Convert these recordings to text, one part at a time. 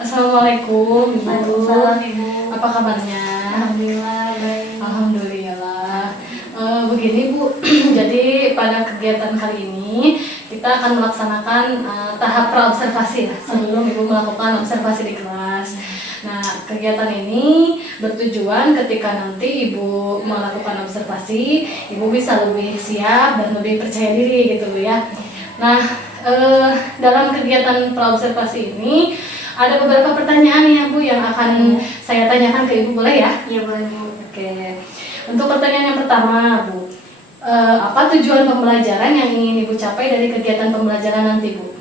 Assalamualaikum Ibu. Waalaikumsalam Ibu. Apa kabarnya? Alhamdulillah baik. Alhamdulillah. Begini Bu, jadi pada kegiatan kali ini kita akan melaksanakan tahap praobservasi ya, sebelum Ibu melakukan observasi di kelas. Nah, kegiatan ini bertujuan ketika nanti Ibu melakukan observasi, Ibu bisa lebih siap dan lebih percaya diri gitu ya. Nah, dalam kegiatan praobservasi ini ada beberapa pertanyaan ya Bu yang akan saya tanyakan ke Ibu, boleh ya? Iya boleh Bu. Oke. Untuk pertanyaan yang pertama Bu, apa tujuan pembelajaran yang ingin Ibu capai dari kegiatan pembelajaran nanti Bu?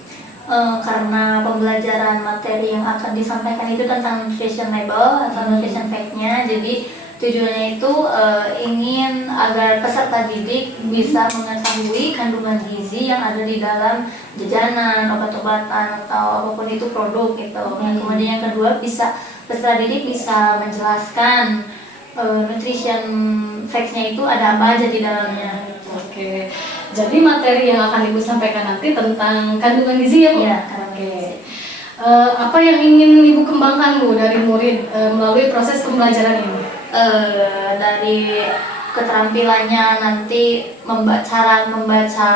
Karena pembelajaran materi yang akan disampaikan itu tentang nutrition label atau nutrition fact-nya, jadi tujuannya itu ingin agar peserta didik bisa mengetahui kandungan gizi yang ada di dalam jajanan, obat-obatan atau apapun itu produk gitu. Kemudian yang kedua, peserta didik bisa menjelaskan nutrition facts-nya itu ada apa aja di dalamnya. Oke. Jadi materi yang akan Ibu sampaikan nanti tentang kandungan gizi ya Bu? Iya, Oke. Apa yang ingin Ibu kembangkan Bu dari murid melalui proses pembelajaran ini? Dari keterampilannya nanti cara membaca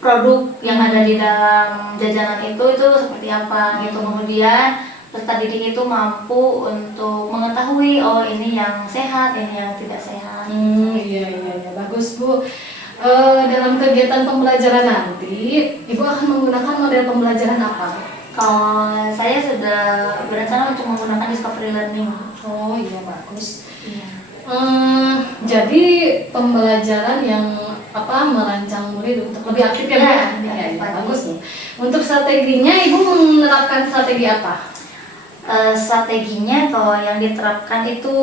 produk yang ada di dalam jajanan itu seperti apa gitu. Kemudian peserta didik itu mampu untuk mengetahui oh ini yang sehat, ini yang tidak sehat. Iya, bagus Bu. Dalam kegiatan pembelajaran nanti Ibu akan menggunakan model pembelajaran apa? Kalau saya sudah berencana untuk menggunakan discovery learning. Oh iya, bagus. Iya. Jadi pembelajaran yang merancang murid untuk lebih aktif ya Bu? Ya, Ya, aktif. bagus Bu. Untuk strateginya Ibu menerapkan strategi apa? Strateginya kalau yang diterapkan itu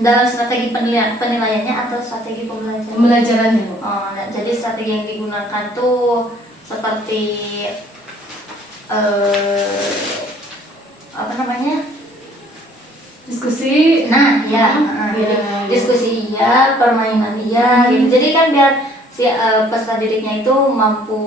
dalam strategi penilaiannya atau strategi pembelajaran? Pembelajarannya Bu. Nah, jadi strategi yang digunakan tuh seperti apa namanya? Diskusi. Nah, ya, Iya. diskusi iya, permainan iya, gitu. Jadi kan biar si peserta didiknya itu mampu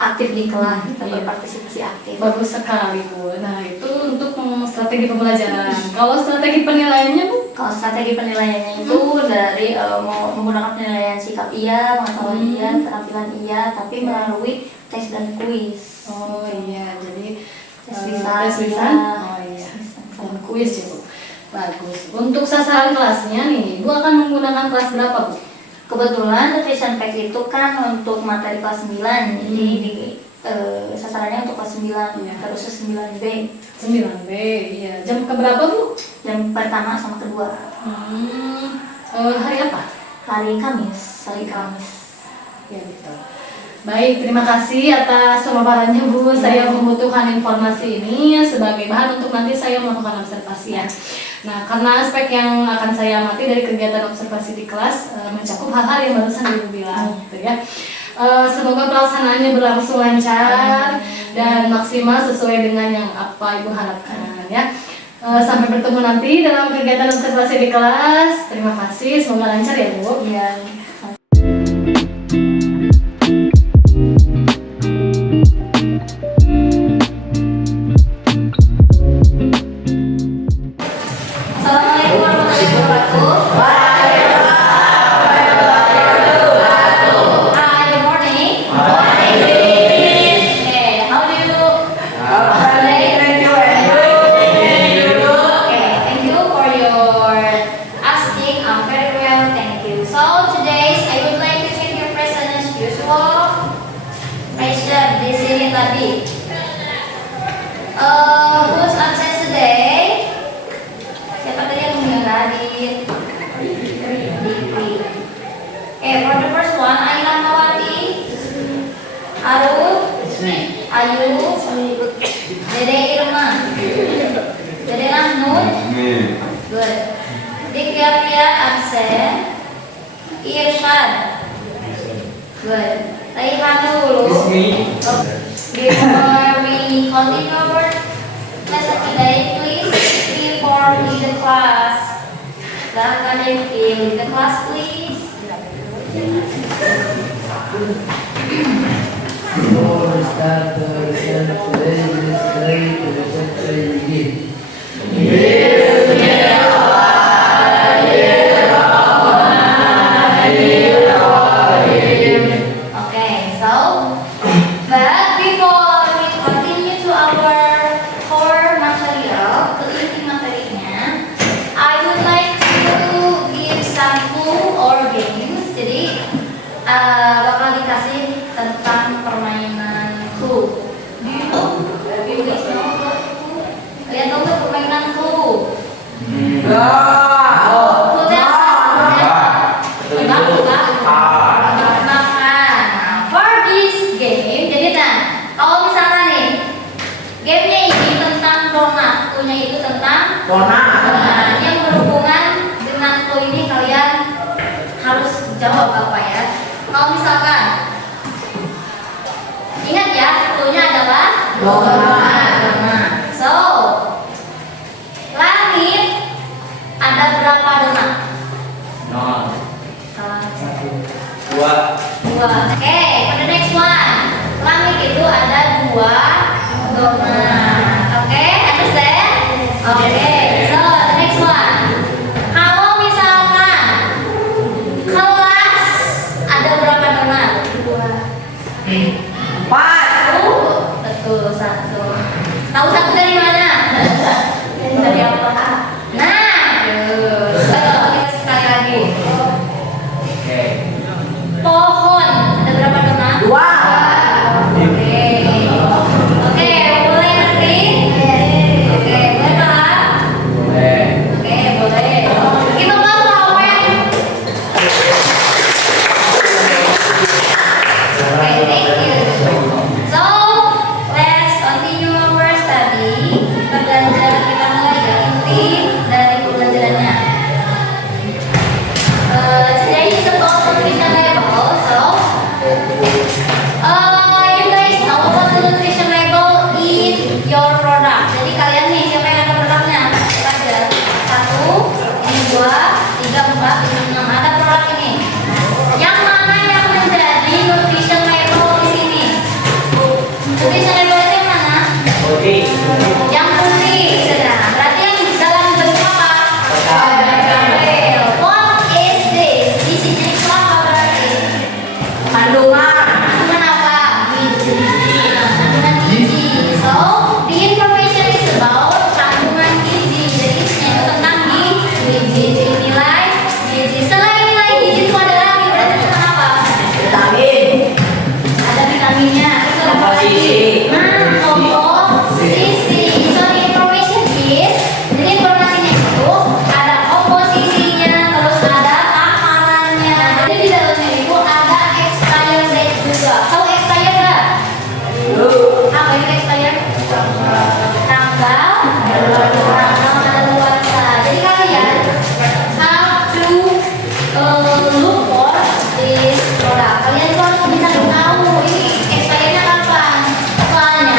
aktif di kelas, gitu, Iya. berpartisipasi aktif. Bagus sekali Bu. Nah, itu untuk strategi pembelajaran. Kalau strategi penilaiannya Bu? Kalau strategi penilaiannya itu dari mau menggunakan penilaian sikap iya, pengetahuan iya, keterampilan iya, tapi melalui tes dan kuis. Oh iya, jadi Tes lisan. lisan. Oh iya. Dan kuis ya Bu. Bagus. Untuk sasaran kelasnya nih, Ibu akan menggunakan kelas berapa Bu? Kebetulan nutrition fact itu kan untuk materi kelas 9, jadi sasarannya untuk kelas 9, Iya. terus 9B. 9B, iya. Jam keberapa Bu? Yang pertama sama kedua. Hari apa? Hari Kamis. Ya betul. Baik, terima kasih atas pemaparannya Bu. Saya membutuhkan informasi ini sebagai bahan untuk nanti saya melakukan observasi ya. Nah, karena aspek yang akan saya amati dari kegiatan observasi di kelas mencakup hal-hal yang barusan Ibu bilang, gitu ya. Semoga pelaksanaannya berlangsung lancar dan maksimal sesuai dengan yang apa Ibu harapkan ya. Sampai bertemu nanti dalam kegiatan observasi di kelas. Terima kasih, semoga lancar ya Bu. Iya. Assalamualaikum warahmatullahi wabarakatuh. Hi, good morning. Okay, how do you? Okay, thank you for your asking. I'm very well, thank you. So today Good. Dikya absen. Irsyad. Good. Raihan dulu. Before we continue our lesson today, please report in the class. Silahkan in the class, please. Before we start the lesson today, let's pray to the chapter begin. Okay, so but before we continue to our core material, ke inti materinya, I would like to give some clue or games. Jadi bakal dikasih tentang permainan clue. Do you know? Do you guys know what clue? Kalian tahu nggak permainan clue? Clue-nya apa? Tebak. For this game, jadi kalau misalnya nih, gamenya ini tentang donat, clue-nya itu tentang donat. Yang berhubungan dengan clue ini kalian harus jawab apa ya? Kalau misalkan, ingat ya, clue-nya adalah donat. So, langit ada berapa donat? Salah. Dua. Oke, for the next one. Langit itu ada 2 donat. Oke, understand? Oke, so the next one. Kalau misalkan kelas ada berapa donat? 4. Betul, 1. Tahu 1 dari mana? Dari apa? Nah, kita sekali lagi. Pohon ada berapa donat? 2. Oke. Oke, mulai nanti. Oke, boleh Pak? Oke, boleh. Kita mau ngapain? Oke, thank you. So, let's continue our study. Kita mulai ya inti dari pembelajarannya. Today is about nutrition label. So, you guys know about the nutrition label in your product. Jadi kalian nih siapa yang ada produknya? Kita aja. 1, ini 2, 3, 4, 5, 6. Ada produk ini. Yang mana yang menjadi nutrition label di sini? Nutrition label itu yang mana? Yang putih. Sudah. Berarti yang dalam bentuk apa? What is this? Di sini itu apa berarti? Kandungan apa? Kandungan gizi. So, the information is about kandungan gizi. Jadi isinya itu tentang gizi, nilai gizi. Selain nilai gizi itu ada lagi, berarti tentang apa? Ada vitaminnya. Itu apa lagi? Komposisi. So, the information is, jadi informasinya itu ada komposisinya, terus ada takarannya. Jadi di dalamnya itu ada expired date juga. Tahu expired nggak? Apa itu expired? Tanggal kadaluarsa. Jadi kalian have to look for this product. Kalian itu harus bisa tahu ini expirednya kapan. Soalnya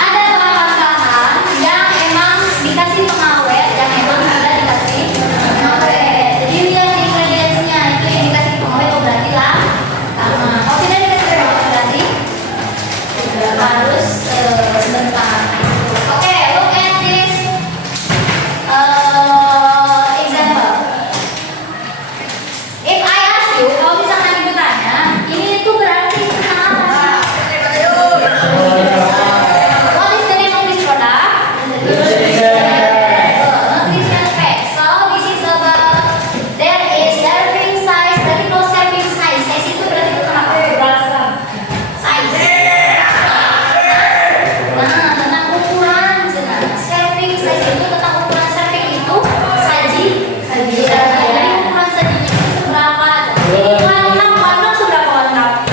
ada bahan-bahan yang emang dikasih pengawet, yang emang tidak dikasih pengawet. Jadi lihat ingredientsnya itu yang dikasih pengawet, oh berarti lah lama. Kalau tidak dikasih pengawet berarti harus sebentar. Oke, look at this example. If I ask you, kalau misalkan ibu tanya, ini itu berarti tentang apa? What is the name of this product? Nutrition fact. So this is about there is serving size. Berarti kalau serving size, size itu berarti itu tentang apa? Size. Nah, tentang ukuran. Serving size itu tentang ukuran serving itu saji. Jadi ukuran sajinya itu seberapa? Warna seberapa warna?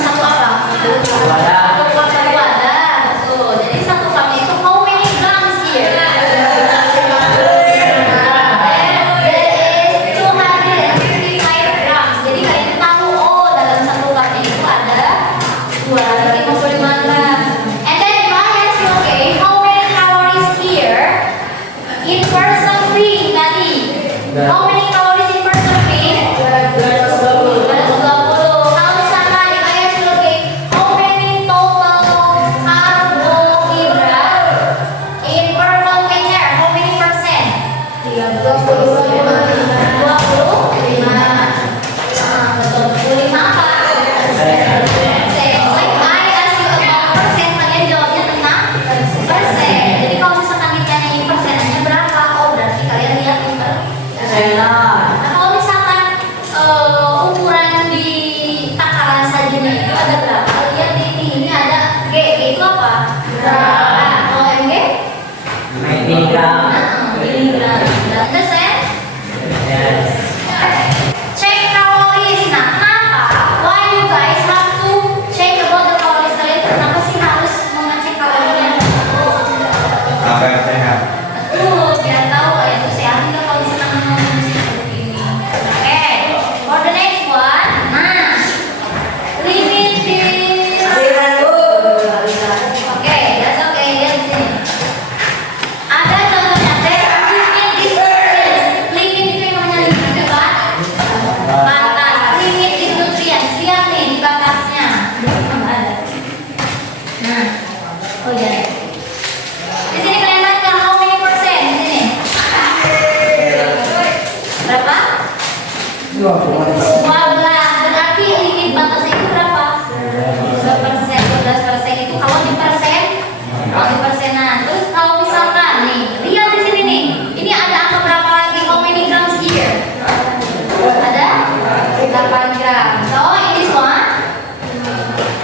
Satu apa? Satu wadah. Betul. Jadi 1 cup itu how many grams here? How many calories in per serving? 220. Kalau misalkan dikasih survei, how many total carbohydrate in per container? How many percent? 25. Betul. 25 apa? Persen. Like I ask you about persen, kalian jawabnya tentang persen. Jadi kalau misalkan ditanyain persennya berapa, oh berarti kalian lihat di persen. Nah, kalau misalkan ukuran di takaran sajinya itu ada berapa? Lihat di ini ada G. G itu apa? Gram. Kalau MG? Miligram. Miligram. Understand? Yes. Check calories. Nah, kenapa? Why you guys have to check about the calories? Kalian kenapa sih harus mengecek kalorinya? Apa yang sehat? Betul, biar tahu kalian itu sehat nggak kalau misalkan mengonsumsi produk ini. Oke, for the next one. Nah, limit this. Oke, that's okay. Lihat di sini. Ada contohnya, there are limit this nutrients. Limit itu yang namanya limit itu kan? Batas. Limit this nutrients. Lihat nih di batasnya. Ada. Nah, oh ya. Di sini kelihatan nggak how many persen di sini? Berapa? 12. Berarti limit batasnya itu berapa? 12%. 12% itu kalau di persen, kalau di persenan. Terus kalau misalkan nih, lihat di sini nih, ini ada angka berapa lagi? How many grams here? Ada 8 gram. So in this one,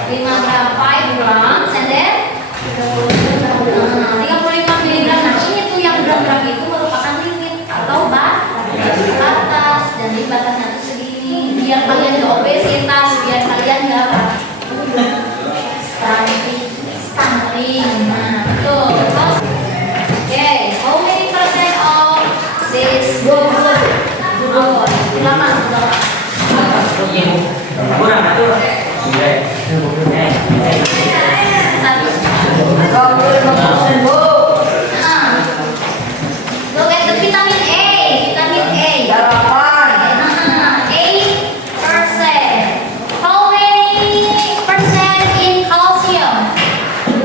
5 gram, 5 grams, and then 35 miligram. Nah ini tuh yang gram-gram itu merupakan limit atau batas, dan di batasnya tuh segini biar kalian gak obesitas, biar kalian gak stunting. Nah betul. Oke, how many percent of this good? Silakan. Kurang tuh. Satu. Look at the vitamin A. Vitamin A. 8%. How many percent in calcium? 30%.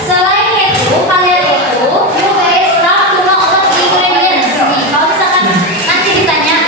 Selain itu, kalian itu, you guys have to know about ingredients. Nih, kalau misalkan nanti ditanya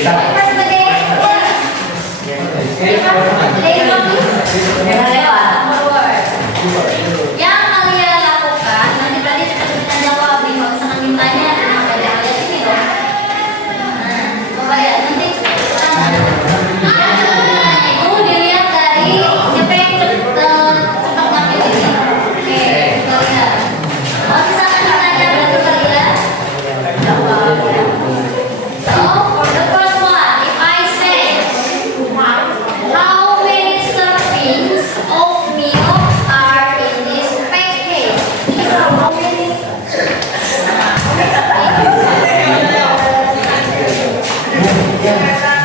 First lagi. Yang kalian lakukan nanti berarti cepat-cepat jawab nih. Kalau misalkan mintanya, maka jangan lihat sini dong. Nah, coba lihat nanti. Itu dilihat dari siapa yang cepat ngambil ini. Oke, kita lihat. Kalau misalkan ditanya berarti kalian jawab. So, for the first one, if I say, how many servings of milk are in this package? How many?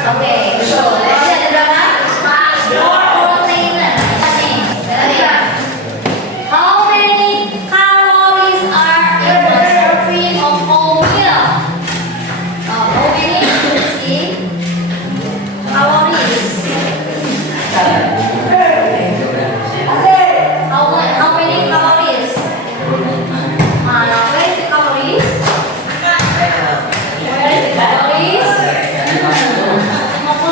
Okay, so let's ada berapa? Protein. How many calories are in a serving of whole milk? How many? See? Calories. How many calories? Where is the calories? Where is the calories? 50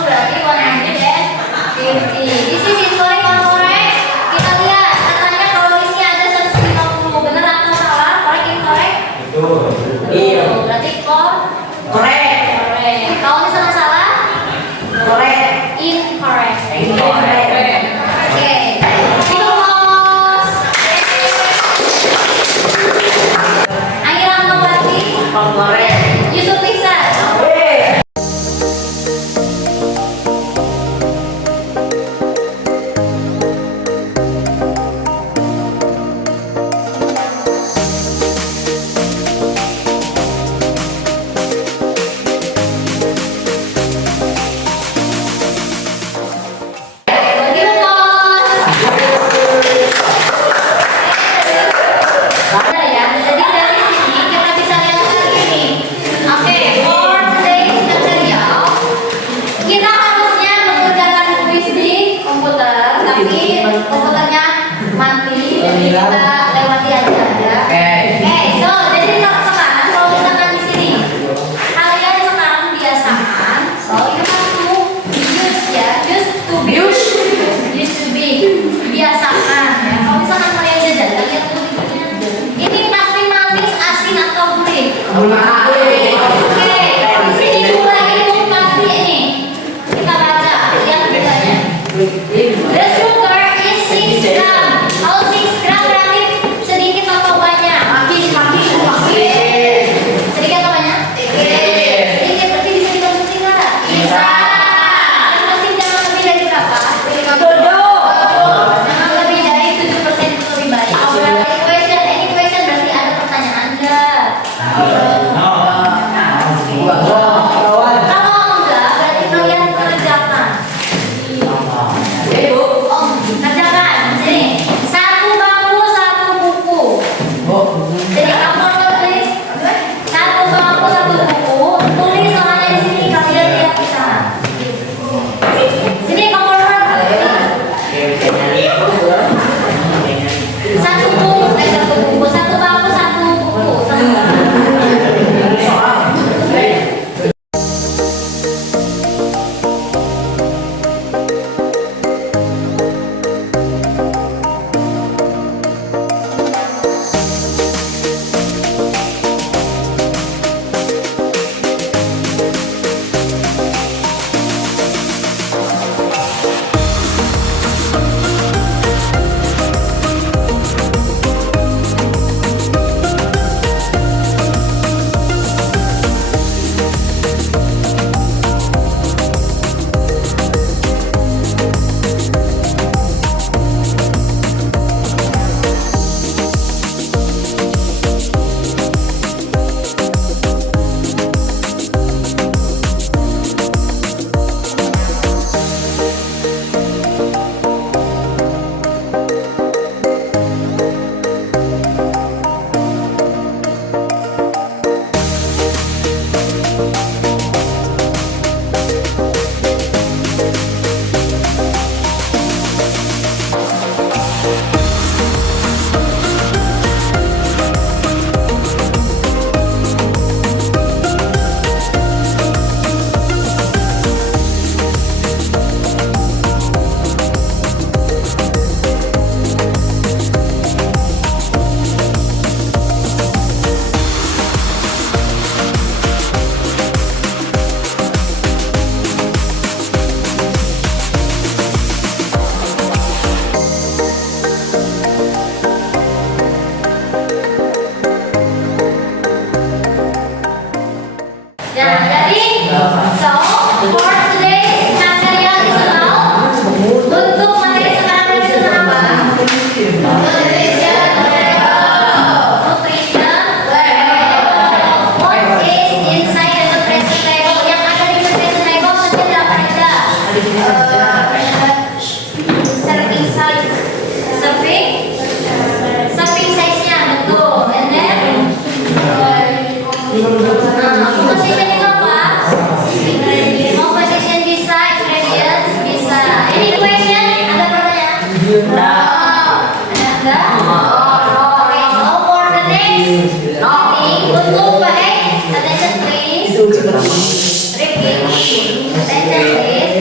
Rifki, attention please.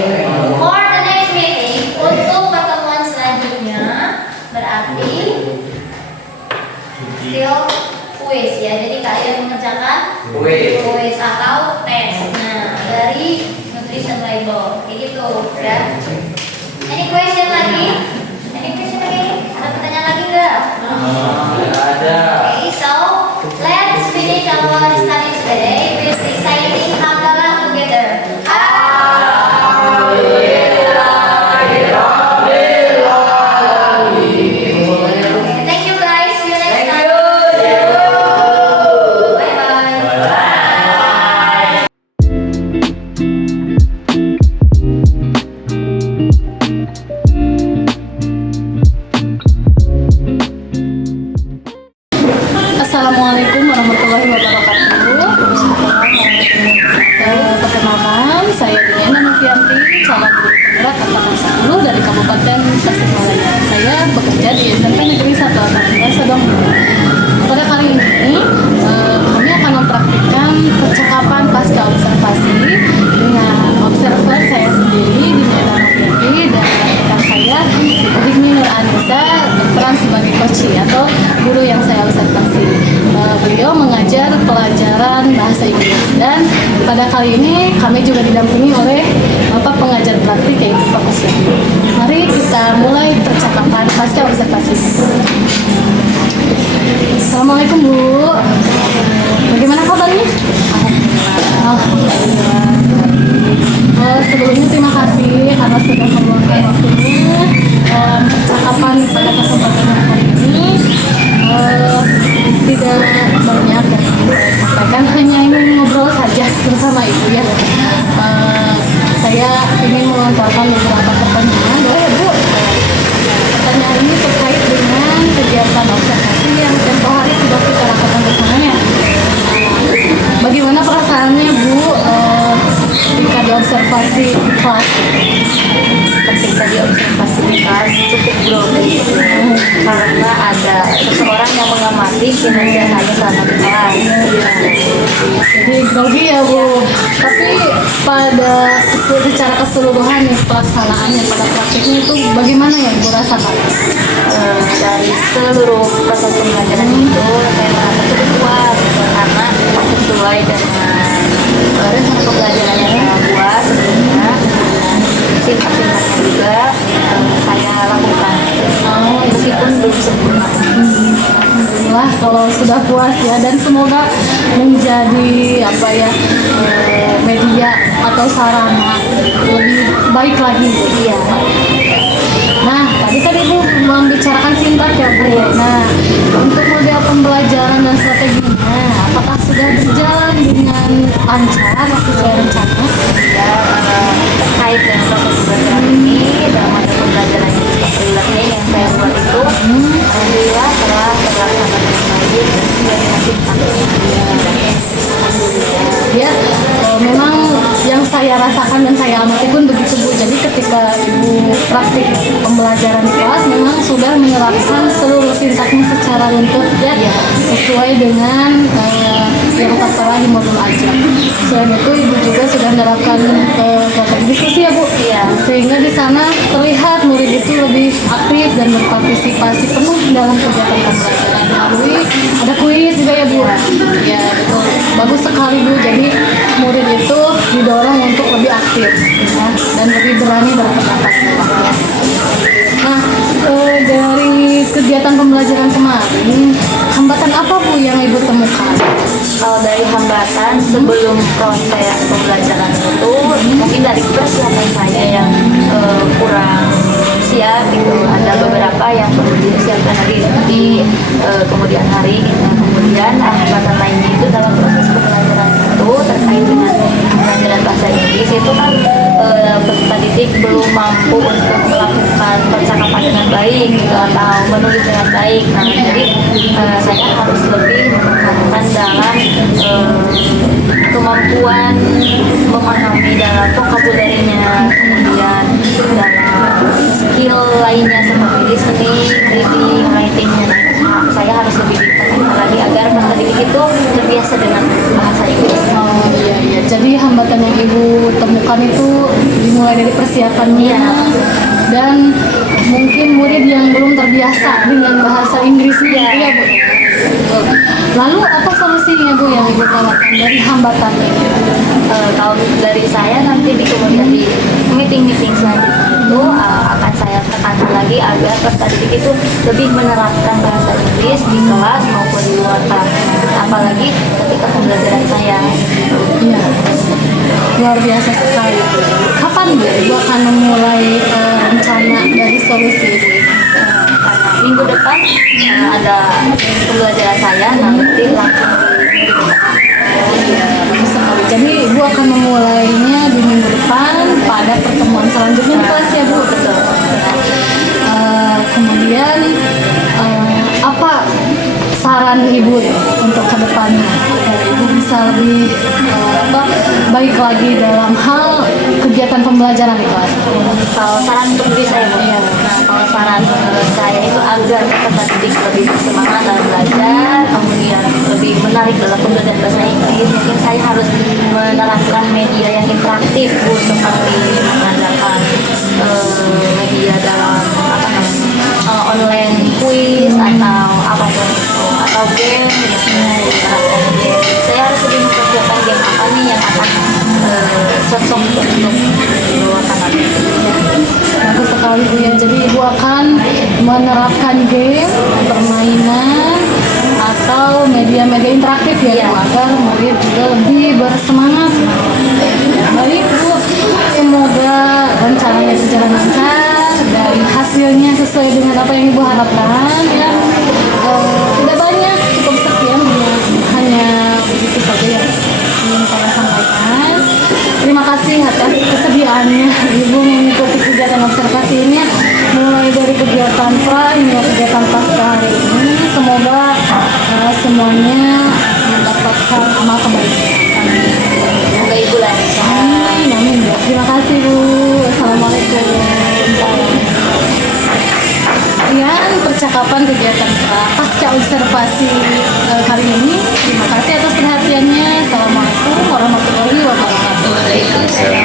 For the next meeting, untuk pertemuan selanjutnya berarti still quiz ya. Jadi kalian mengerjakan quiz atau tes. Nah, dari nutrition label kayak gitu ya. Any question lagi? Any question lagi? Ada pertanyaan lagi nggak? Ada. Okay, so let's finish our study today with reciting hamdalah together. Thank you guys. See you next time. Bye bye. Assalamualaikum warahmatullahi wabarakatuh. Perkenalkan, saya Diana Novianti, calon guru penggerak angkatan 10 dari Kabupaten Tasikmalaya. Saya bekerja di SMP Negeri 1 Atapura Sedong. Pada kali ini, kami akan mempraktikkan percakapan pasca observasi dengan observer saya sendiri, Diana Novianti, dan rekan saya, Hikmi Nur Anissa, berperan sebagai coach atau guru yang saya observasi. Beliau mengajar pelajaran bahasa Inggris, dan pada kali ini kami juga didampingi oleh Bapak pengajar praktik yaitu Pak Kusya. Mari kita mulai percakapan pasca observasi. Assalamualaikum Bu. Bagaimana kabarnya? Alhamdulillah. Sebelumnya terima kasih karena sudah meluangkan waktunya percakapan pada kesempatan hari ini. Tidak banyak yang saya sampaikan, hanya ingin ngobrol saja bersama Ibu ya. Saya ingin melontarkan beberapa pertanyaan. Boleh Bu? Pertanyaan ini terkait dengan kegiatan observasi yang tempo hari sudah kita lakukan bersamanya. Bagaimana perasaannya Bu ketika diobservasi kelas? Ketika diobservasi di kelas cukup grogi karena ada seseorang yang mengamati kinerja saya selama di kelas. Jadi grogi ya Bu. Tapi pada secara keseluruhan nih pelaksanaannya pada praktiknya itu bagaimana yang Bu rasakan? Dari seluruh proses pembelajaran itu saya merasa cukup puas karena sesuai dengan rencana pembelajaran yang saya buat sebelumnya. Singkat-singkatnya juga saya lakukan meskipun belum sempurna. Alhamdulillah kalau sudah puas ya, dan semoga menjadi media atau sarana lebih baik lagi. Iya. Nah, tadi kan Ibu membicarakan sintak ya Bu. Nah, untuk model pembelajaran dan strateginya, apakah sudah berjalan dengan lancar sesuai rencana? Ya, terkait dengan proses pembelajaran ini dalam mata pembelajaran yang yang saya buat itu alhamdulillah telah terlaksana dengan baik dan sudah dihasilkan. Ya, memang yang saya rasakan dan saya amati pun begitu Bu. Jadi ketika Ibu praktik pembelajaran di kelas memang sudah menerapkan seluruh sintaknya secara lengkap ya, sesuai dengan yang tertera di modul ajar. Selain itu Ibu juga sudah menerapkan strategi diskusi ya Bu. Iya. Sehingga di sana terlihat murid itu lebih aktif dan berpartisipasi penuh dalam kegiatan pembelajaran. Melalui ada kuis juga ya Bu. Ya, itu bagus sekali Bu. Jadi murid itu didorong untuk lebih aktif ya, dan lebih berani berpendapat. Nah, dari kegiatan pembelajaran kemarin, hambatan apa Bu yang Ibu temukan? Kalau dari hambatan sebelum proses pembelajaran itu mungkin dari persiapan saya yang kurang siap gitu. Ada beberapa yang perlu disiapkan lagi di kemudian hari gitu. Kemudian hambatan lainnya itu dalam proses pembelajaran itu terkait dengan pembelajaran bahasa Inggris itu kan peserta didik belum mampu untuk melakukan percakapan dengan baik gitu, atau menulis dengan baik. Nah, jadi saya harus lebih menekankan dalam kemampuan memahami dalam vocabulary-nya, kemudian dalam skill lainnya seperti listening, reading, writing-nya. Saya harus lebih ditekankan lagi agar peserta didik itu terbiasa dengan bahasa Inggris. Oh iya iya. Jadi hambatan yang Ibu temukan itu dimulai dari persiapannya dan mungkin murid yang belum terbiasa dengan bahasa Inggrisnya, ya Bu. Lalu apa solusinya Bu yang Ibu tawarkan dari hambatan ini? Kalau dari saya nanti di kemudian di meeting-meeting selanjutnya itu akan saya tekankan lagi agar peserta didik itu lebih menerapkan bahasa Inggris di kelas maupun di luar kelas, apalagi ketika pembelajaran saya. Iya, luar biasa sekali. Kapan Bu Ibu akan memulai rencana dari solusi Ibu ini? Karena minggu depan ada pembelajaran saya, nanti langsung minggu depan. Iya, bagus sekali. Jadi Ibu akan memulainya di minggu depan pada pertemuan selanjutnya di kelas ya Bu. Betul. Kemudian apa saran Ibu untuk kedepannya? Ibu bisa lebih baik lagi dalam hal kegiatan pembelajaran di kelas. Kalau saran untuk diri saya, Bu, nah kalau saran menurut saya itu agar peserta didik lebih semangat dalam belajar, kemudian lebih menarik dalam pembelajaran bahasa Inggris, mungkin saya harus menerapkan media yang interaktif, Bu, seperti mengadakan media dalam apa namanya online quiz atau apapun itu, atau game gitu. Menerapkan game. Saya harus lebih mempersiapkan game apa nih yang akan cocok untuk dibawakan nanti. Bagus sekali Bu ya. Jadi Ibu akan menerapkan game, permainan atau media-media interaktif ya Iya. Bu, agar murid juga lebih bersemangat. Baik Bu, semoga rencananya berjalan lancar dan hasilnya sesuai dengan apa yang Ibu harapkan ya. Tidak banyak, cukup sekian, hanya begitu saja yang ingin saya sampaikan. Terima kasih atas kesediaannya Ibu mengikuti kegiatan observasi ini ya. Mulai dari kegiatan pra hingga kegiatan pasca hari ini. Semoga semuanya mendapatkan amal kebaikan. Semoga Ibu lancar. Amin, amin Bu. Terima kasih Bu. Assalamualaikum. Sekian percakapan kegiatan pasca observasi kali ini. Terima kasih atas perhatiannya. Assalamualaikum warahmatullahi wabarakatuh. Waalaikumsalam.